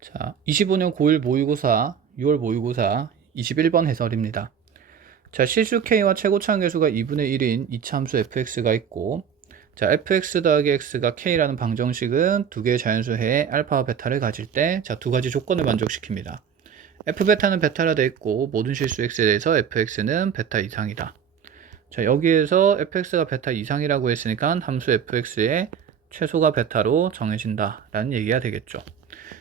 자, 25년 고1 모의고사, 6월 모의고사 21번 해설입니다. 자, 실수 K와 최고차항 계수가 2분의 1인 이차함수 fx가 있고, 자, fx 더하기 x가 K라는 방정식은 두 개의 자연수해에 알파와 베타를 가질 때, 자, 두 가지 조건을 만족시킵니다. f베타는 베타라 돼 있고, 모든 실수 x에 대해서 fx는 베타 이상이다. 자, 여기에서 fx가 베타 이상이라고 했으니까 함수 fx의 최소가 베타로 정해진다 라는 얘기가 되겠죠.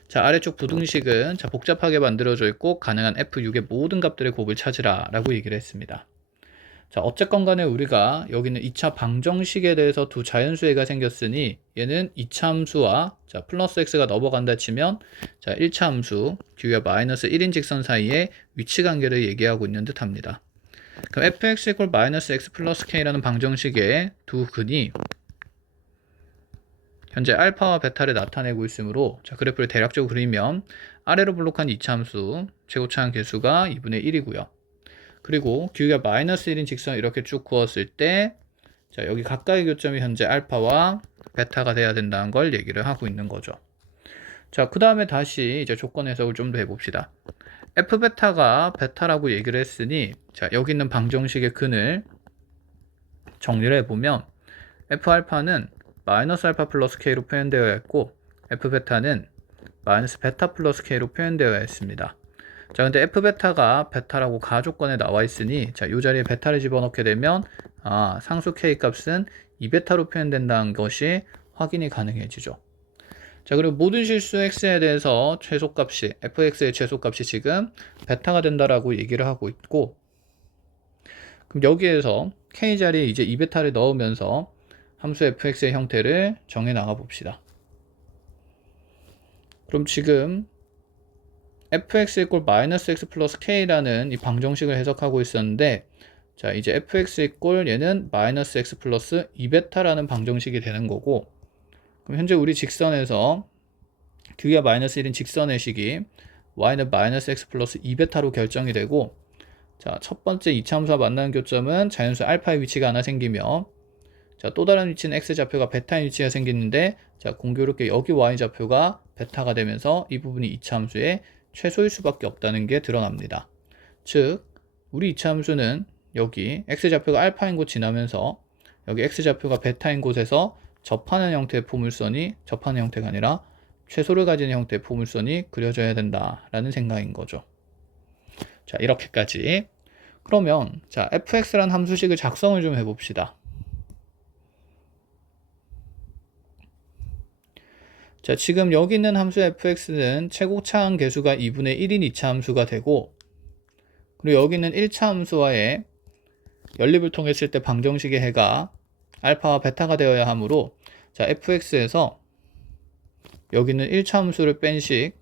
자, 아래쪽 부등식은 자, 복잡하게 만들어져 있고 가능한 F6의 모든 값들의 곱을 찾으라 라고 얘기를 했습니다. 자, 어쨌건 간에 우리가 여기는 2차 방정식에 대해서 두 자연수해가 생겼으니 얘는 2차 함수와 자, 플러스 x가 넘어간다 치면 자, 1차 함수 기울여 마이너스 1인 직선 사이의 위치 관계를 얘기하고 있는 듯 합니다. 그럼 fx = 마이너스 x 플러스 k라는 방정식의 두 근이 현재 알파와 베타를 나타내고 있으므로 자, 그래프를 대략적으로 그리면 아래로 블록한 2차 함수 최고차항 계수가 2분의 1이고요. 그리고 기울기가 마이너스 1인 직선 이렇게 쭉 그었을 때 자, 여기 각각의 교점이 현재 알파와 베타가 돼야 된다는 걸 얘기를 하고 있는 거죠. 자, 그 다음에 다시 이제 조건 해석을 좀 더 해봅시다. f베타가 베타라고 얘기를 했으니 자, 여기 있는 방정식의 근을 정리를 해보면 f알파는 마이너스 알파 플러스 k로 표현되어야 했고 f베타는 마이너스 베타 플러스 k로 표현되어야 했습니다. 자, 근데 f베타가 베타라고 가조건에 나와 있으니 자, 이 자리에 베타를 집어넣게 되면 상수 k 값은 2베타로 표현된다는 것이 확인이 가능해지죠. 자, 그리고 모든 실수 x에 대해서 최소값이 fx의 최소값이 지금 베타가 된다라고 얘기를 하고 있고, 그럼 여기에서 k 자리에 이제 2베타를 넣으면서 함수 fx의 형태를 정해 나가 봅시다. 그럼 지금 fx = 마이너스 x 플러스 k라는 이 방정식을 해석하고 있었는데 자, 이제 fx 얘는 마이너스 x 플러스 2베타라는 방정식이 되는 거고, 그럼 현재 우리 직선에서 기울기가 마이너스 1인 직선의 식이 y는 마이너스 x 플러스 2베타로 결정이 되고, 자, 첫 번째 2차 함수와 만나는 교점은 자연수 알파의 위치가 하나 생기며 자, 또 다른 위치는 x좌표가 베타의 위치가 생기는데 자, 공교롭게 여기 y좌표가 베타가 되면서 이 부분이 2차 함수의 최소일 수밖에 없다는 게 드러납니다. 즉, 우리 2차 함수는 여기 x좌표가 알파인 곳 지나면서 여기 x좌표가 베타인 곳에서 접하는 형태의 포물선이 접하는 형태가 아니라 최소를 가지는 형태의 포물선이 그려져야 된다라는 생각인 거죠. 자, 이렇게까지. 그러면 자, fx라는 함수식을 작성을 좀 해봅시다. 자, 지금 여기 있는 함수 fx는 최고차항 계수가 2분의 1인 2차 함수가 되고, 그리고 여기 있는 1차 함수와의 연립을 통했을 때 방정식의 해가 알파와 베타가 되어야 하므로 자, fx에서 여기 있는 1차 함수를 뺀 식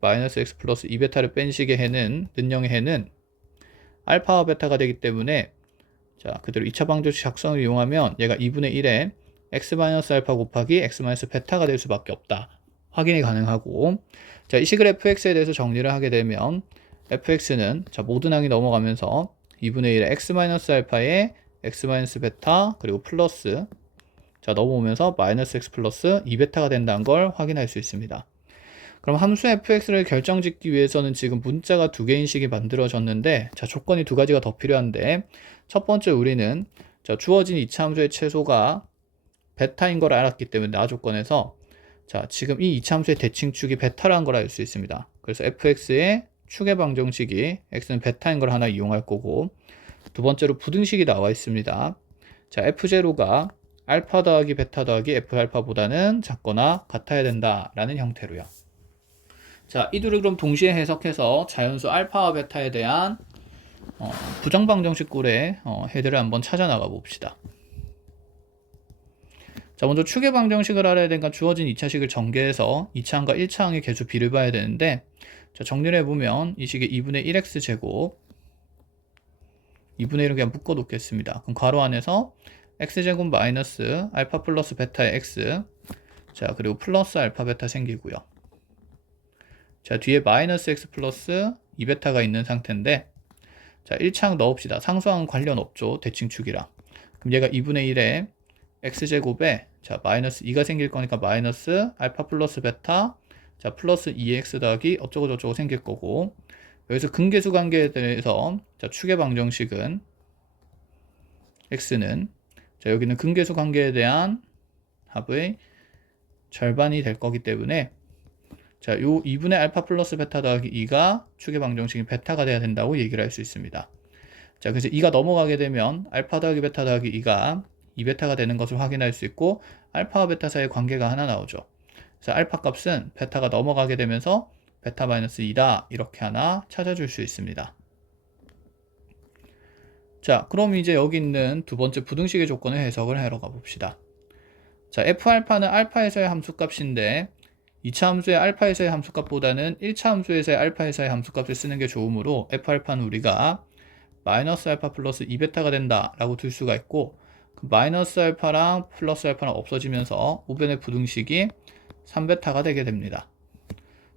마이너스 x 플러스 2베타를 뺀 식의 해는 는영의 해는 알파와 베타가 되기 때문에 자, 그대로 2차 방정식 작성을 이용하면 얘가 2분의 1에 x-알파 곱하기 x-베타가 될 수밖에 없다. 확인이 가능하고, 자, 이 식을 fx에 대해서 정리를 하게 되면 fx는 자, 모든 항이 넘어가면서 2분의 1에 x-알파에 x-베타 그리고 플러스 자, 넘어오면서 마이너스 x 플러스 2베타가 된다는 걸 확인할 수 있습니다. 그럼 함수 fx를 결정짓기 위해서는 지금 문자가 두 개인 식이 만들어졌는데 자, 조건이 두 가지가 더 필요한데, 첫 번째 우리는 자, 주어진 2차 함수의 최소가 베타인 걸 알았기 때문에 나 조건에서 자, 지금 이 2차 함수의 대칭축이 베타라는 걸 알 수 있습니다. 그래서 fx의 축의 방정식이 x는 베타인 걸 하나 이용할 거고, 두 번째로 부등식이 나와 있습니다. 자, f0가 알파 더하기 베타 더하기 f알파보다는 작거나 같아야 된다라는 형태로요. 자, 이 둘을 그럼 동시에 해석해서 자연수 알파와 베타에 대한 부정방정식 꼴의 해들을 한번 찾아 나가 봅시다. 자, 먼저 축의 방정식을 알아야 되니까 주어진 2차식을 전개해서 2차항과 1차항의 계수 비를 봐야 되는데 자, 정리를 해보면 이 식의 2분의 1x 제곱 2분의 1을 그냥 묶어 놓겠습니다. 그럼 괄호 안에서 x제곱 마이너스 알파 플러스 베타의 x 자, 그리고 플러스 알파 베타 생기고요. 자, 뒤에 마이너스 x 플러스 2베타가 있는 상태인데 자, 1차항 넣읍시다. 상수항은 관련 없죠. 대칭축이랑. 그럼 얘가 2분의 1에 x제곱에 자, 마이너스 2가 생길 거니까 마이너스 알파 플러스 베타 자 플러스 2x 더하기 어쩌고 저쩌고 생길 거고, 여기서 근계수 관계에 대해서 자 축의 방정식은 x는 자 여기는 근계수 관계에 대한 합의 절반이 될 거기 때문에 자 요 2분의 알파 플러스 베타 더하기 2가 축의 방정식인 베타가 돼야 된다고 얘기를 할 수 있습니다. 자 그래서 2가 넘어가게 되면 알파 더하기 베타 더하기 2가 2베타가 되는 것을 확인할 수 있고, 알파와 베타 사이의 관계가 하나 나오죠. 그래서 알파 값은 베타가 넘어가게 되면서 베타 마이너스 2다 이렇게 하나 찾아줄 수 있습니다. 자 그럼 이제 여기 있는 두 번째 부등식의 조건을 해석을 하러 가봅시다. 자 F알파는 알파에서의 함수값인데 2차 함수의 알파에서의 함수값보다는 1차 함수에서의 알파에서의 함수값을 쓰는 게 좋으므로 F알파는 우리가 마이너스 알파 플러스 2베타가 된다 라고 둘 수가 있고, 그 마이너스 알파랑 플러스 알파랑 없어지면서 우변의 부등식이 3베타가 되게 됩니다.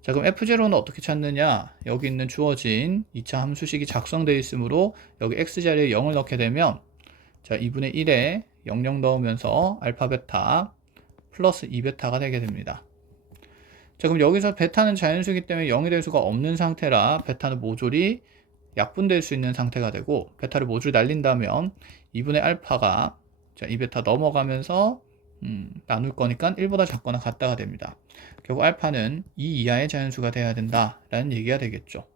자 그럼 F0는 어떻게 찾느냐, 여기 있는 주어진 2차 함수식이 작성되어 있으므로 여기 x자리에 0을 넣게 되면 자 2분의 1에 00 넣으면서 알파 베타 플러스 2베타가 되게 됩니다. 자 그럼 여기서 베타는 자연수이기 때문에 0이 될 수가 없는 상태라 베타는 모조리 약분될 수 있는 상태가 되고, 베타를 모조리 날린다면 2분의 알파가 자 2베타 넘어가면서 나눌 거니까 1보다 작거나 같다가 됩니다. 결국 알파는 2 이하의 자연수가 돼야 된다 라는 얘기가 되겠죠.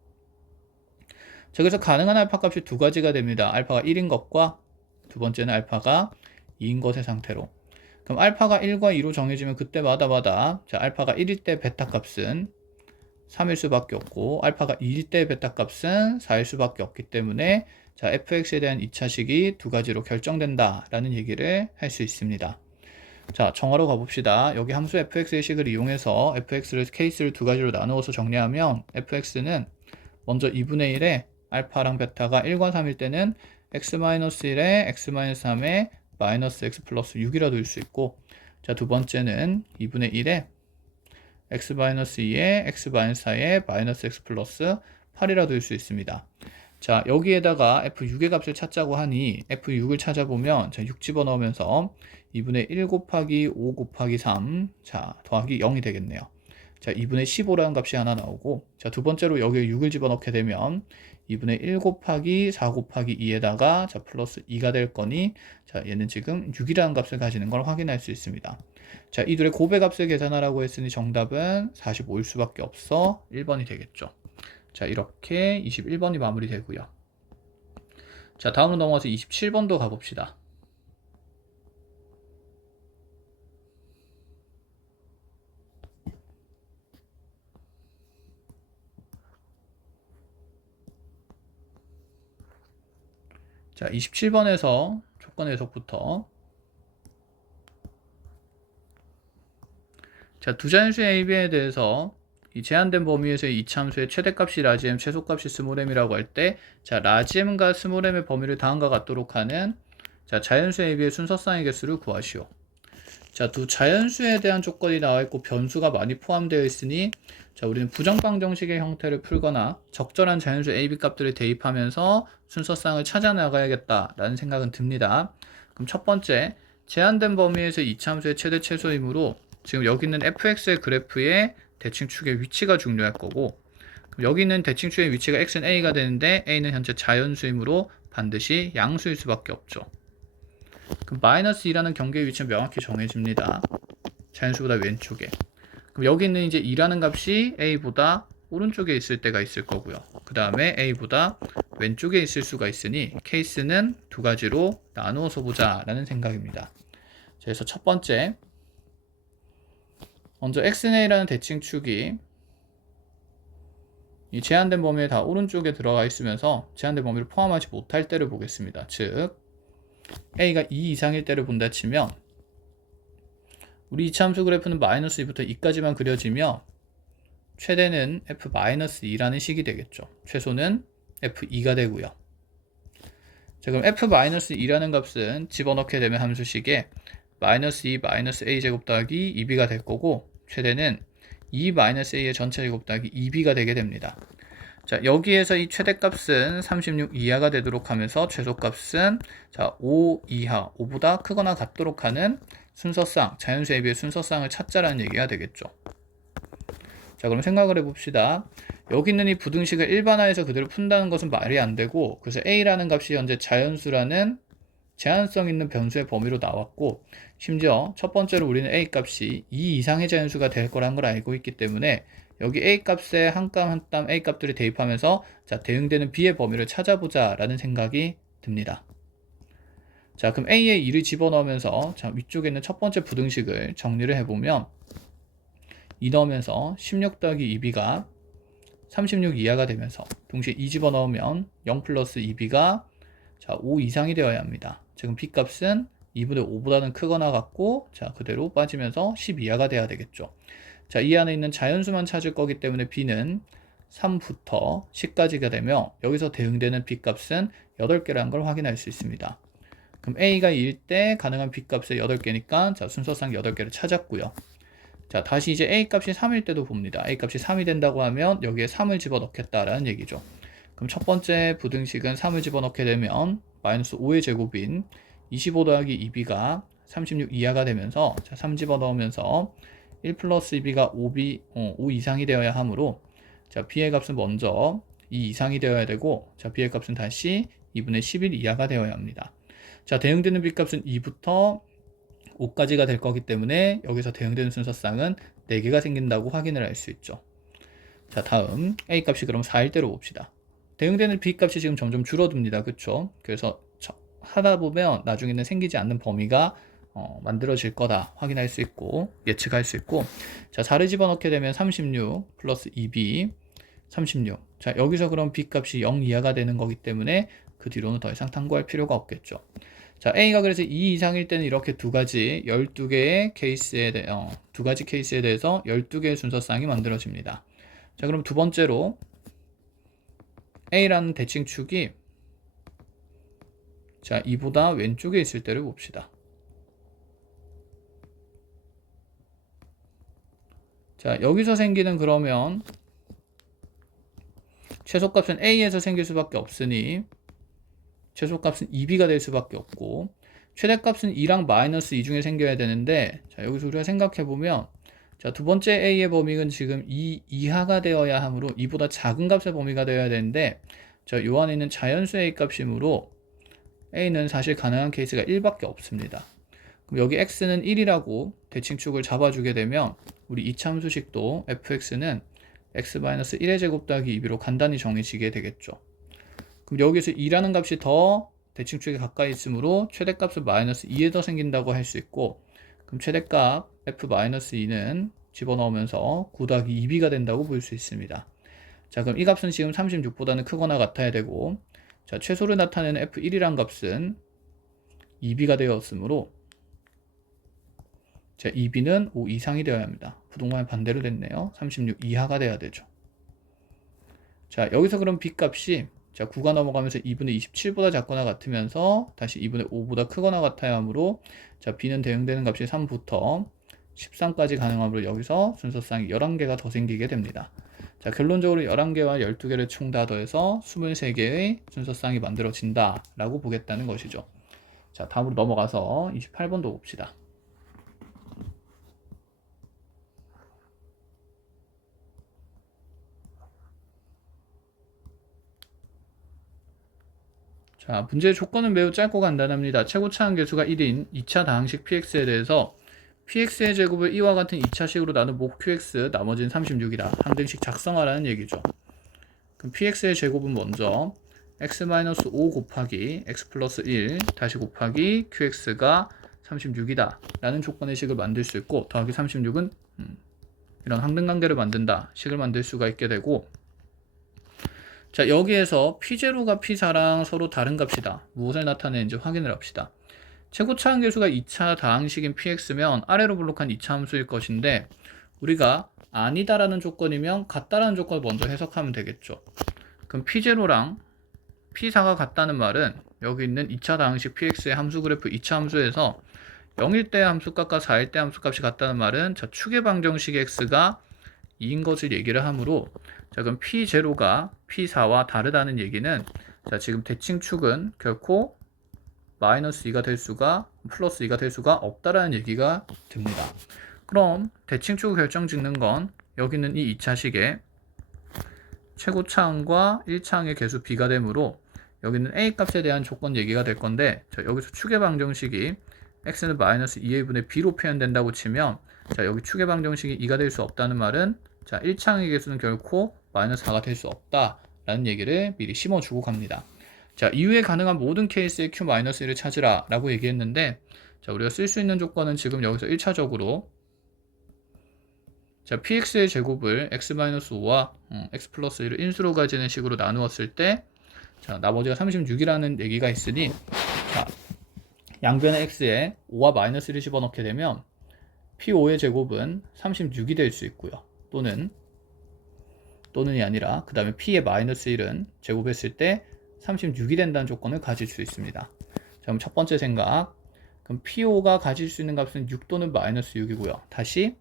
자 그래서 가능한 알파 값이 두 가지가 됩니다. 알파가 1인 것과 두 번째는 알파가 2인 것의 상태로. 그럼 알파가 1과 2로 정해지면 그때마다 자 알파가 1일 때 베타 값은 3일 수밖에 없고, 알파가 2일 때 베타 값은 4일 수밖에 없기 때문에 자 fx에 대한 2차식이 두 가지로 결정된다 라는 얘기를 할 수 있습니다. 자 정화로 가봅시다. 여기 함수 fx의 식을 이용해서 fx를 케이스를 두 가지로 나누어서 정리하면 fx는 먼저 2분의 1에 알파랑 베타가 1과 3일 때는 x-1에 x-3에 마이너스 x 플러스 6이라 둘 수 있고, 자 두 번째는 2분의 1에 x-2에 x-4에 마이너스 x 플러스 8이라 둘 수 있습니다. 자 여기에다가 f6의 값을 찾자고 하니 f6을 찾아보면 자 6 집어넣으면서 2분의 1 곱하기 5 곱하기 3 자 더하기 0이 되겠네요. 자 2분의 15라는 값이 하나 나오고, 자 두 번째로 여기에 6을 집어넣게 되면 2분의 1 곱하기 4 곱하기 2에다가 자 플러스 2가 될 거니 자 얘는 지금 6이라는 값을 가지는 걸 확인할 수 있습니다. 자 이 둘의 곱의 값을 계산하라고 했으니 정답은 45일 수밖에 없어 1번이 되겠죠. 자 이렇게 21번이 마무리되고요. 자 다음으로 넘어가서 27번도 가봅시다. 자 27번에서 조건 해석부터, 자 두 자연수의 a, b에 대해서 이 제한된 범위에서의 이차함수의 최대값이 라지 m, 최소값이 스몰 m이라고 할 때 자 라지 m과 스몰 m의 범위를 다음과 같도록 하는 자 자연수의 a, b의 순서쌍의 개수를 구하시오. 자 두 자연수에 대한 조건이 나와 있고 변수가 많이 포함되어 있으니 자 우리는 부정방정식의 형태를 풀거나 적절한 자연수 a, b 값들을 대입하면서 순서쌍을 찾아 나가야겠다라는 생각은 듭니다. 그럼 첫 번째, 제한된 범위에서 이차함수의 최대 최소이므로 지금 여기 있는 fx의 그래프의 대칭축의 위치가 중요할 거고, 그럼 여기 있는 대칭축의 위치가 x는 a가 되는데 a는 현재 자연수이므로 반드시 양수일 수밖에 없죠. 그럼 마이너스 2라는 경계의 위치는 명확히 정해집니다. 자연수보다 왼쪽에. 그럼 여기 있는 이제 2라는 값이 a보다 오른쪽에 있을 때가 있을 거고요. 그 다음에 a보다 왼쪽에 있을 수가 있으니 케이스는 두 가지로 나누어서 보자 라는 생각입니다. 그래서 첫 번째, 먼저 xnA라는 대칭축이 이 제한된 범위에 다 오른쪽에 들어가 있으면서 제한된 범위를 포함하지 못할 때를 보겠습니다. 즉 a가 2 이상일 때를 본다 치면 우리 이차함수 그래프는 마이너스 2부터 2까지만 그려지며 최대는 f-2라는 식이 되겠죠. 최소는 f2가 되고요. 자 그럼 f-2라는 값은 집어넣게 되면 함수식에 마이너스 2 마이너스 a 제곱 더하기 2b가 될 거고, 최대는 2 마이너스 a의 전체 제곱 더하기 2b가 되게 됩니다. 자 여기에서 이 최대값은 36 이하가 되도록 하면서 최소값은 자 5 이하, 5보다 크거나 같도록 하는 순서쌍, 자연수 a, b의 순서쌍을 찾자라는 얘기가 되겠죠. 자, 그럼 생각을 해봅시다. 여기 있는 이 부등식을 일반화해서 그대로 푼다는 것은 말이 안 되고, 그래서 a라는 값이 현재 자연수라는 제한성 있는 변수의 범위로 나왔고, 심지어 첫 번째로 우리는 a 값이 2 이상의 자연수가 될 거란 걸 알고 있기 때문에 여기 a 값에 한 땀 한 땀 a 값들을 대입하면서 자, 대응되는 b의 범위를 찾아보자 라는 생각이 듭니다. 자, 그럼 a에 2를 집어넣으면서 자, 위쪽에 있는 첫 번째 부등식을 정리를 해보면 2 넣으면서 16 더하기 2b가 36 이하가 되면서 동시에 2 집어넣으면 0 플러스 2b가 자, 5 이상이 되어야 합니다. 지금 b값은 2분의 5보다는 크거나 같고 자, 그대로 빠지면서 10 이하가 돼야 되겠죠. 자, 이 안에 있는 자연수만 찾을 거기 때문에 b는 3부터 10까지가 되며 여기서 대응되는 b값은 8개라는 걸 확인할 수 있습니다. 그럼 a가 2일 때 가능한 b값이 8개니까 자, 순서상 8개를 찾았고요. 자, 다시 이제 a 값이 3일 때도 봅니다. a 값이 3이 된다고 하면 여기에 3을 집어넣겠다라는 얘기죠. 그럼 첫 번째 부등식은 3을 집어넣게 되면 마이너스 5의 제곱인 25 더하기 2b가 36 이하가 되면서 자, 3 집어넣으면서 1 플러스 2b가 5 이상이 되어야 하므로 자, b의 값은 먼저 2 이상이 되어야 되고 자, b의 값은 다시 2분의 11 이하가 되어야 합니다. 자, 대응되는 b값은 2부터 5까지가 될 거기 때문에 여기서 대응되는 순서쌍은 4개가 생긴다고 확인을 할 수 있죠. 자, 다음 a 값이 그럼 4일 대로 봅시다. 대응되는 b 값이 지금 점점 줄어듭니다. 그쵸? 그래서 하다 보면 나중에는 생기지 않는 범위가 만들어질 거다 확인할 수 있고 예측할 수 있고 자, 4를 집어넣게 되면 36 플러스 2b 36. 자, 여기서 그럼 b 값이 0 이하가 되는 거기 때문에 그 뒤로는 더 이상 탐구할 필요가 없겠죠. 자, a가 그래서 2 이상일 때는 이렇게 두 가지 케이스에 대해서 12개의 순서쌍이 만들어집니다. 자, 그럼 두 번째로 a라는 대칭축이 자, 이보다 왼쪽에 있을 때를 봅시다. 자, 여기서 생기는 그러면 최소값은 a에서 생길 수밖에 없으니 최소값은 2b가 될 수밖에 없고 최대값은 2랑 마이너스 2 중에 생겨야 되는데 자, 여기서 우리가 생각해보면 자, 두 번째 a의 범위는 지금 2 이하가 되어야 하므로 2보다 작은 값의 범위가 되어야 되는데 자, 요 안에 있는 자연수 a 값이므로 a는 사실 가능한 케이스가 1밖에 없습니다. 그럼 여기 x는 1이라고 대칭축을 잡아주게 되면 우리 이차함수식도 fx는 x-1의 제곱 더하기 2b로 간단히 정해지게 되겠죠. 그럼 여기서 2라는 값이 더 대칭축에 가까이 있으므로 최대값은 마이너스 2에 더 생긴다고 할 수 있고 그럼 최대값 f-2는 집어넣으면서 9 더하기 2b가 된다고 볼 수 있습니다. 자, 그럼 이 값은 지금 36보다는 크거나 같아야 되고 자, 최소를 나타내는 f1이란 값은 2b가 되었으므로 자, 2b는 5 이상이 되어야 합니다. 부동간의 반대로 됐네요. 36 이하가 돼야 되죠. 자, 여기서 그럼 b 값이 자, 9가 넘어가면서 2분의 27보다 작거나 같으면서 다시 2분의 5보다 크거나 같아야 하므로 자, b는 대응되는 값이 3부터 13까지 가능하므로 여기서 순서쌍이 11개가 더 생기게 됩니다. 자, 결론적으로 11개와 12개를 총 다 더해서 23개의 순서쌍이 만들어진다 라고 보겠다는 것이죠. 자, 다음으로 넘어가서 28번도 봅시다. 자, 문제의 조건은 매우 짧고 간단합니다. 최고차항 계수가 1인 2차 다항식 px에 대해서 px의 제곱을 이와 같은 2차식으로 나눈 목 qx 나머지는 36이다. 항등식 작성하라는 얘기죠. 그럼 px의 제곱은 먼저 x-5 곱하기 x 플러스 1 다시 곱하기 qx가 36이다 라는 조건의 식을 만들 수 있고 더하기 36은 이런 항등관계를 만든다 식을 만들 수가 있게 되고 자, 여기에서 P0가 P4랑 서로 다른 값이다. 무엇을 나타내는지 확인을 합시다. 최고차항 계수가 2차 다항식인 Px면 아래로 블록한 2차 함수일 것인데 우리가 아니다라는 조건이면 같다라는 조건을 먼저 해석하면 되겠죠. 그럼 P0랑 P4가 같다는 말은 여기 있는 2차 다항식 Px의 함수 그래프 2차 함수에서 0일 때 함수값과 4일 때 함수값이 같다는 말은 자, 축의 방정식 X가 2인 것을 얘기를 하므로 자, 그럼 P0가 P4와 다르다는 얘기는 자, 지금 대칭축은 결코 마이너스 2가 될 수가 플러스 2가 될 수가 없다라는 얘기가 됩니다. 그럼 대칭축 결정 짓는 건 여기는 이 2차식의 최고차항과 1차항의 개수 b가 되므로 여기는 a 값에 대한 조건 얘기가 될 건데, 자, 여기서 축의 방정식이 x는 마이너스 2a 분의 b로 표현된다고 치면, 자, 여기 축의 방정식이 2가 될 수 없다는 말은, 자, 1차항의 개수는 결코 마이너스 4가 될 수 없다 라는 얘기를 미리 심어주고 갑니다. 자, 이후에 가능한 모든 케이스에 q-1을 찾으라 라고 얘기했는데, 자, 우리가 쓸 수 있는 조건은 지금 여기서 1차적으로, 자, px의 제곱을 x-5와 x 플러스 1을 인수로 가지는 식으로 나누었을 때, 자, 나머지가 36이라는 얘기가 있으니, 자, 양변의 x에 5와 마이너스를 집어넣게 되면 p5의 제곱은 36이 될 수 있고요. 또는이 아니라 그 다음에 p의 마이너스 1은 제곱했을 때 36이 된다는 조건을 가질 수 있습니다. 자, 그럼 첫 번째 생각, 그럼 p5가 가질 수 있는 값은 6 또는 마이너스 6이고요. 다시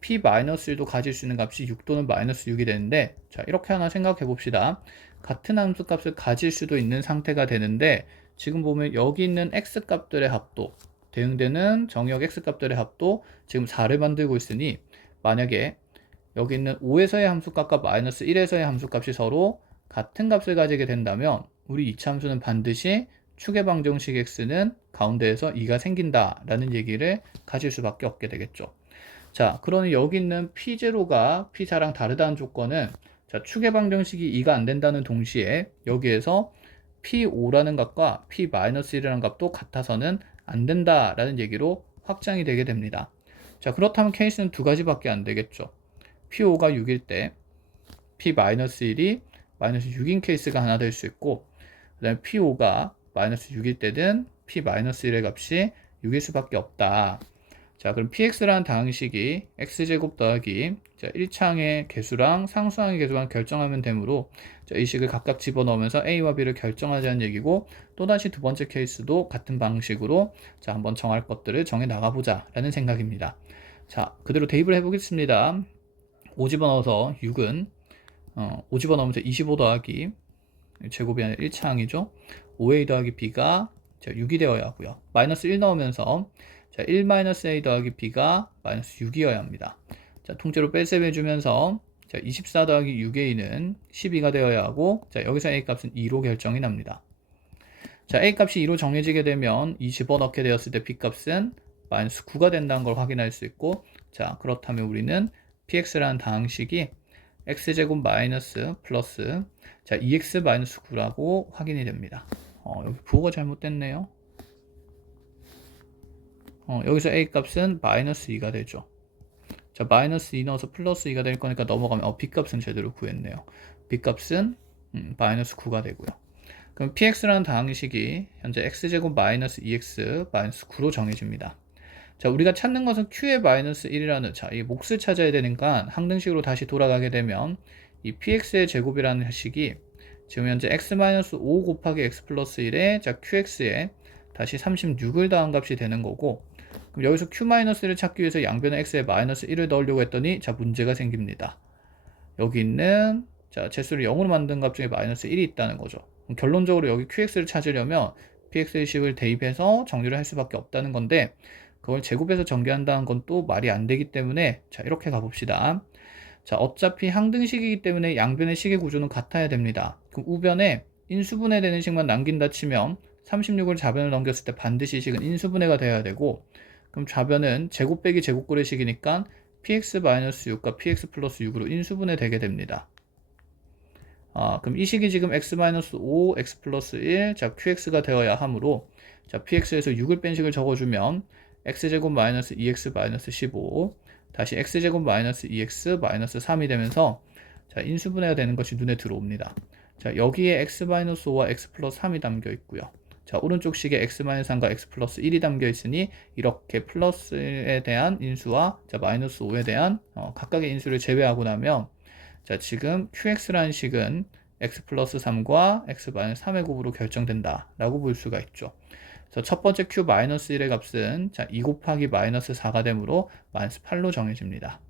p-1도 가질 수 있는 값이 6 또는 마이너스 6이 되는데, 자, 이렇게 하나 생각해 봅시다. 같은 함수 값을 가질 수도 있는 상태가 되는데, 지금 보면 여기 있는 x 값들의 합도, 대응되는 정의역 x 값들의 합도 지금 4를 만들고 있으니, 만약에 여기 있는 5에서의 함수값과 마이너스 1에서의 함수값이 서로 같은 값을 가지게 된다면 우리 2차 함수는 반드시 축의 방정식 x는 가운데에서 2가 생긴다 라는 얘기를 가질 수밖에 없게 되겠죠. 자, 그러니 여기 있는 p0가 p4랑 다르다는 조건은, 자, 축의 방정식이 2가 안 된다는 동시에 여기에서 p5라는 값과 p-1이라는 값도 같아서는 안 된다라는 얘기로 확장이 되게 됩니다. 자, 그렇다면 케이스는 두 가지밖에 안 되겠죠. p5가 6일 때 p-1이 마이너스 6인 케이스가 하나 될 수 있고, 그 다음에 p5가 마이너스 6일 때든 p-1의 값이 6일 수밖에 없다. 자, 그럼 px라는 다항식이 x제곱 더하기, 자, 1차항의 개수랑 상수항의 개수랑 결정하면 되므로, 자, 이 식을 각각 집어넣으면서 a와 b를 결정하자는 얘기고, 또다시 두 번째 케이스도 같은 방식으로, 자, 한번 정할 것들을 정해 나가보자 라는 생각입니다. 자, 그대로 대입을 해보겠습니다. 5 집어넣어서 6은 5 집어넣으면서 25 더하기 제곱이 아니라 1차항이죠. 5a 더하기 b가 6이 되어야 하고요. 마이너스 1 넣으면서, 자, 1-a 더하기 b가 마이너스 6이어야 합니다. 자, 통째로 뺄셈 해주면서, 자, 24 더하기 6a는 12가 되어야 하고, 자, 여기서 a 값은 2로 결정이 납니다. 자, a 값이 2로 정해지게 되면 이 집어넣게 되었을 때 b 값은 마이너스 9가 된다는 걸 확인할 수 있고, 자, 그렇다면 우리는 px라는 다항식이 x제곱 마이너스 플러스, 자, 2x 마이너스 9라고 확인이 됩니다. 여기 부호가 잘못됐네요. 여기서 a 값은 마이너스 2가 되죠. 자, 마이너스 2 넣어서 플러스 2가 될 거니까 넘어가면 b 값은 제대로 구했네요. b 값은 마이너스 9가 되고요. 그럼 px라는 다항식이 현재 x제곱 마이너스 2x 마이너스 9로 정해집니다. 자, 우리가 찾는 것은 q의 마이너스 1이라는, 자, 이 몫을 찾아야 되니까 항등식으로 다시 돌아가게 되면 이 px의 제곱이라는 식이 지금 현재 x-5 곱하기 x 플러스 1에, 자, qx에 다시 36을 더한 값이 되는 거고, 그럼 여기서 q-를 찾기 위해서 양변에 x에 마이너스 1을 넣으려고 했더니, 자, 문제가 생깁니다. 여기 있는, 자, 제수를 0으로 만든 값 중에 마이너스 1이 있다는 거죠. 그럼 결론적으로 여기 qx를 찾으려면 px의 식을 대입해서 정리를 할 수밖에 없다는 건데, 그걸 제곱해서 전개한다는 건 또 말이 안 되기 때문에, 자, 이렇게 가봅시다. 자, 어차피 항등식이기 때문에 양변의 식의 구조는 같아야 됩니다. 그럼 우변에 인수분해 되는 식만 남긴다 치면 36을 좌변을 넘겼을 때 반드시 식은 인수분해가 돼야 되고, 그럼 좌변은 제곱 빼기 제곱꼴의 식이니까 px-6과 px 플러스 6으로 인수분해 되게 됩니다. 그럼 이 식이 지금 x-5, x 플러스 1, 자, qx가 되어야 하므로, 자, px에서 6을 뺀 식을 적어주면 x제곱 마이너스 2x 마이너스 15, 다시 x제곱 마이너스 2x 마이너스 3이 되면서, 자, 인수분해가 되는 것이 눈에 들어옵니다. 자, 여기에 x-5와 x 플러스 3이 담겨 있고요. 자, 오른쪽 식에 x-3과 x 플러스 1이 담겨 있으니 이렇게 플러스에 대한 인수와, 자, 마이너스 5에 대한 각각의 인수를 제외하고 나면, 자, 지금 qx라는 식은 x 플러스 3과 x 마이너스 3의 곱으로 결정된다 라고 볼 수가 있죠. 그래서 첫 번째 q-1의 값은, 자, 2 곱하기 마이너스 4가 되므로 마이너스 8로 정해집니다.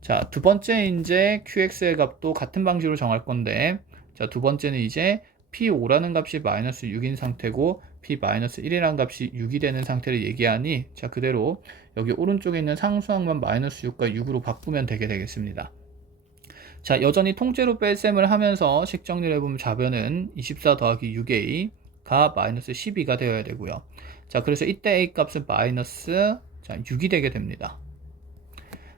자, 두 번째 이제 qx의 값도 같은 방식으로 정할 건데, 자, 두 번째는 이제 p5라는 값이 마이너스 6인 상태고 p-1이라는 값이 6이 되는 상태를 얘기하니, 자, 그대로 여기 오른쪽에 있는 상수항만 마이너스 6과 6으로 바꾸면 되게 되겠습니다. 자, 여전히 통째로 뺄셈을 하면서 식 정리를 해보면 좌변은 24 더하기 6a가 마이너스 12가 되어야 되고요. 자, 그래서 이때 a 값은 마이너스 6이 되게 됩니다.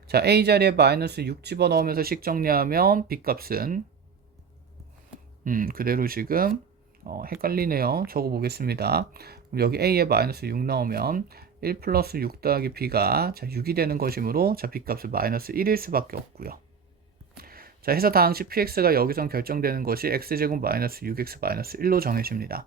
자, a 자리에 마이너스 6 집어넣으면서 식 정리하면 b 값은 그대로 지금 헷갈리네요. 적어보겠습니다. 여기 a에 마이너스 6 넣으면 1 플러스 6 더하기 b가 6이 되는 것이므로 b 값은 마이너스 1일 수밖에 없고요. 자, 해서 다항식 px가 여기서 결정되는 것이 x제곱 마이너스 6x 마이너스 1로 정해집니다.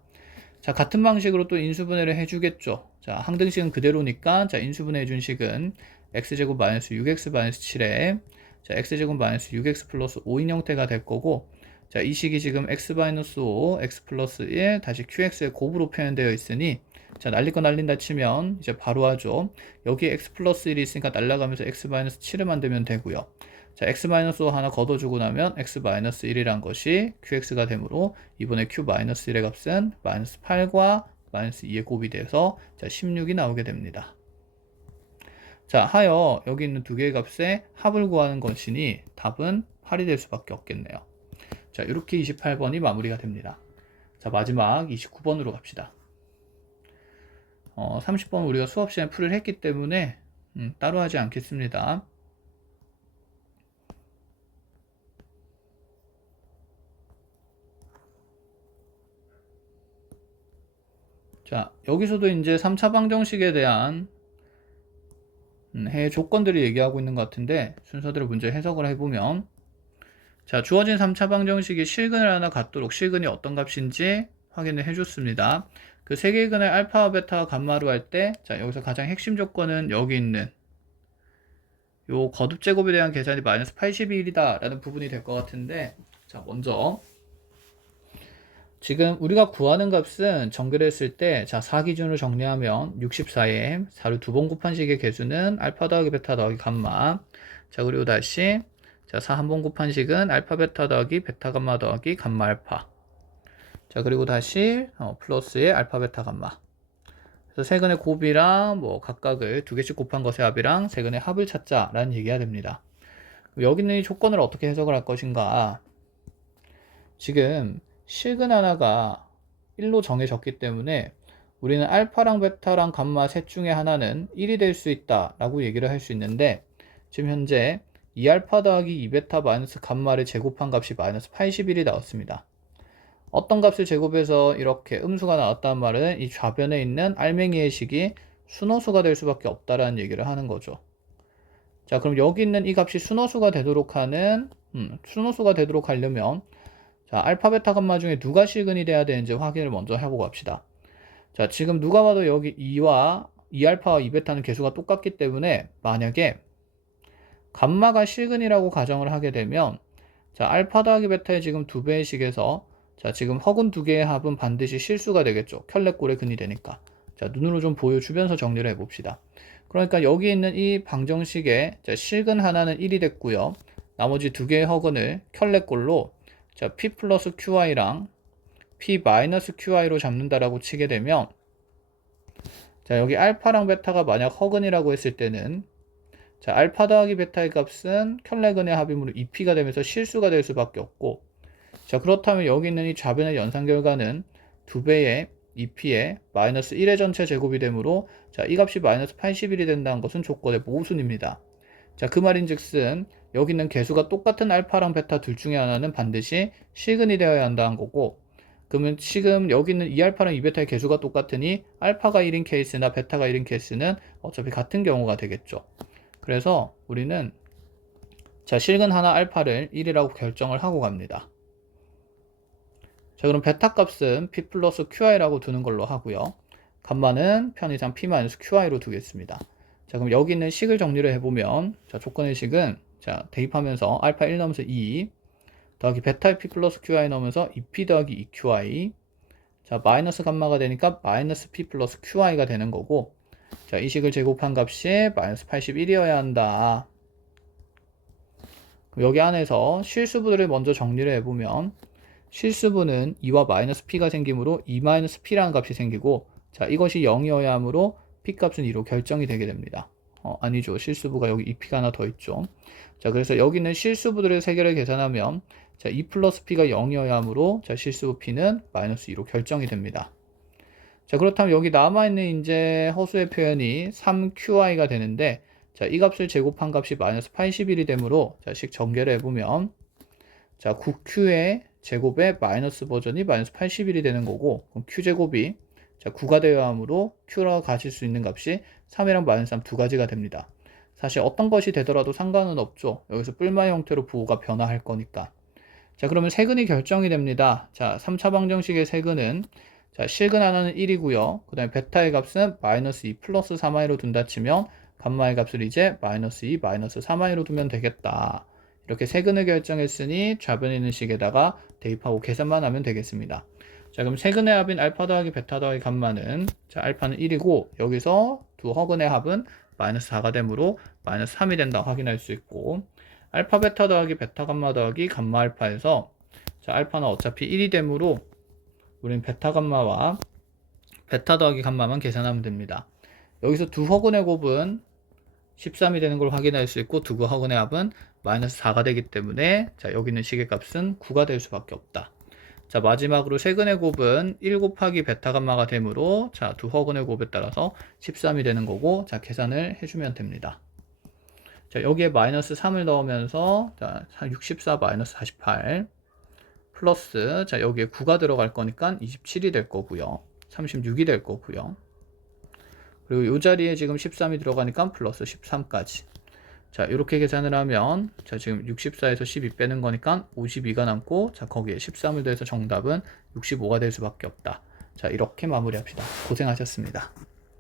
자, 같은 방식으로 또 인수분해를 해주겠죠. 자, 항등식은 그대로니까 자, 인수분해 해준 식은 x제곱 마이너스 6x 마이너스 7에 자, x제곱 마이너스 6x 플러스 5인 형태가 될 거고, 자, 이 식이 지금 x 마이너스 5, x 플러스 1, 다시 qx의 곱으로 표현되어 있으니 자, 날릴 거 날린다 치면 이제 바로 하죠. 여기에 x 플러스 1이 있으니까 날라가면서 x 마이너스 7을 만들면 되고요. 자, x-5 하나 걷어주고 나면 x-1이란 것이 qx가 되므로 이번에 q-1의 값은 마이너스 8과 마이너스 2의 곱이 돼서 자, 16이 나오게 됩니다. 자, 하여 여기 있는 두 개의 값의 합을 구하는 것이니 답은 8이 될 수밖에 없겠네요. 자, 이렇게 28번이 마무리가 됩니다. 자, 마지막 29번으로 갑시다. 30번 우리가 수업 시간에 풀을 했기 때문에 따로 하지 않겠습니다. 자, 여기서도 이제 3차 방정식에 대한 해의 조건들을 얘기하고 있는 것 같은데 순서대로 문제 해석을 해보면, 자, 주어진 3차 방정식이 실근을 하나 갖도록 실근이 어떤 값인지 확인을 해줬습니다. 그 세 개의 근을 알파와 베타와 감마로 할 때, 자, 여기서 가장 핵심 조건은 여기 있는 요 거듭 제곱에 대한 계산이 마이너스 81이다 라는 부분이 될 것 같은데, 자, 먼저 지금 우리가 구하는 값은 정결했을 때, 자, 4 기준으로 정리하면 64에 4를 두 번 곱한 식의 개수는 알파 더하기 베타 더하기 감마. 자, 그리고 다시 자, 4 한 번 곱한 식은 알파 베타 더하기 베타 감마 더하기 감마 알파. 자, 그리고 다시 플러스의 알파 베타 감마. 그래서 세 근의 곱이랑 뭐 각각을 두 개씩 곱한 것의 합이랑 세 근의 합을 찾자라는 얘기가 됩니다. 여기 있는 이 조건을 어떻게 해석을 할 것인가? 지금 실근 하나가 1로 정해졌기 때문에 우리는 알파랑 베타랑 감마 셋 중에 하나는 1이 될 수 있다 라고 얘기를 할 수 있는데, 지금 현재 2알파 더하기 2베타 마이너스 감마를 제곱한 값이 마이너스 81이 나왔습니다. 어떤 값을 제곱해서 이렇게 음수가 나왔다는 말은 이 좌변에 있는 알맹이의 식이 순호수가 될 수밖에 없다라는 얘기를 하는 거죠. 자, 그럼 여기 있는 이 값이 순호수가 되도록 하려면 자, 알파 베타 감마 중에 누가 실근이 돼야 되는지 확인을 먼저 해보고 합시다. 자, 지금 누가 봐도 여기 2알파와 2베타는 개수가 똑같기 때문에 만약에 감마가 실근이라고 가정을 하게 되면, 자, 알파 더하기 베타의 지금 2배의 식에서 자, 지금 허근 두 개의 합은 반드시 실수가 되겠죠. 켤레꼴의 근이 되니까. 자, 눈으로 좀 보여주면서 정리를 해봅시다. 그러니까 여기 있는 이 방정식에 자, 실근 하나는 1이 됐고요. 나머지 두 개의 허근을 켤레꼴로 자, p 플러스 qy랑 p 마이너스 qy로 잡는다라고 치게 되면, 자, 여기 알파랑 베타가 만약 허근이라고 했을 때는 자, 알파 더하기 베타의 값은 켤레근의 합이므로 2p가 되면서 실수가 될 수밖에 없고, 자, 그렇다면 여기 있는 이 좌변의 연산 결과는 2배의 2p의 마이너스 1의 전체 제곱이 되므로 자, 이 값이 마이너스 81이 된다는 것은 조건의 모순입니다. 자, 그 말인즉슨 여기 있는 개수가 똑같은 알파랑 베타 둘 중에 하나는 반드시 실근이 되어야 한다는 거고, 그러면 지금 여기 있는 2알파랑 2베타의 개수가 똑같으니 알파가 1인 케이스나 베타가 1인 케이스는 어차피 같은 경우가 되겠죠. 그래서 우리는 자, 실근 하나 알파를 1이라고 결정을 하고 갑니다. 자, 그럼 베타 값은 p 플러스 qi라고 두는 걸로 하고요. 감마는 편의상 p-qi로 두겠습니다. 자, 그럼 여기 있는 식을 정리를 해보면, 자, 조건의 식은 자, 대입하면서 알파 1 넣으면서 2 더하기 베타의 p 플러스 qi 넣으면서 2p 더하기 2qi, 자, 마이너스 감마가 되니까 마이너스 p 플러스 qi가 되는 거고, 자, 이 식을 제곱한 값이 마이너스 81이어야 한다. 여기 안에서 실수부들을 먼저 정리를 해보면, 실수분은 2와 마이너스 p가 생기므로 2 마이너스 p라는 값이 생기고, 자, 이것이 0이어야 하므로 p 값은 2로 결정이 되게 됩니다. 아니죠. 실수부가 여기 2p가 하나 더 있죠. 자, 그래서 여기 있는 실수부들의 세개를 계산하면 자, 2 플러스 p가 0이어야 하므로 자, 실수부 p는 마이너스 2로 결정이 됩니다. 자, 그렇다면 여기 남아있는 이제 허수의 표현이 3qi가 되는데 자, 이 값을 제곱한 값이 마이너스 81이 되므로 자, 식 전개를 해보면 자, 9q의 제곱의 마이너스 버전이 마이너스 81이 되는 거고 그럼 q제곱이 자, 9가 되어야 하므로 q라고 가질 수 있는 값이 3이랑 마이너스 3 두 가지가 됩니다. 사실 어떤 것이 되더라도 상관은 없죠. 여기서 뿔마 형태로 부호가 변화할 거니까. 자, 그러면 세근이 결정이 됩니다. 자, 3차 방정식의 세근은 자, 실근 하나는 1이고요. 그 다음에 베타의 값은 마이너스 2 플러스 3i로 둔다 치면 감마의 값을 이제 마이너스 2 마이너스 3i로 두면 되겠다. 이렇게 세근을 결정했으니 좌변에 있는 식에다가 대입하고 계산만 하면 되겠습니다. 자, 그럼 세근의 합인 알파 더하기 베타 더하기 감마는 자, 알파는 1이고 여기서 두 허근의 합은 마이너스 4가 되므로 마이너스 3이 된다 확인할 수 있고 알파 베타 더하기 베타 감마 더하기 감마 알파에서 자, 알파는 어차피 1이 되므로 우리는 베타 감마와 베타 더하기 감마만 계산하면 됩니다. 여기서 두 허근의 곱은 13이 되는 걸 확인할 수 있고 두 허근의 합은 마이너스 4가 되기 때문에 자, 여기 있는 식의 값은 9가 될 수밖에 없다. 자, 마지막으로 세근의 곱은 1 곱하기 베타 감마가 되므로 자, 두 허근의 곱에 따라서 13이 되는 거고 자, 계산을 해주면 됩니다. 자, 여기에 마이너스 3을 넣으면서 자, 64 마이너스 48 플러스 자, 여기에 9가 들어갈 거니까 27이 될 거고요. 36이 될 거고요. 그리고 이 자리에 지금 13이 들어가니까 플러스 13까지. 자, 이렇게 계산을 하면 자, 지금 64에서 12 빼는 거니까 52가 남고 자, 거기에 13을 더해서 정답은 65가 될 수밖에 없다. 자, 이렇게 마무리합시다. 고생하셨습니다.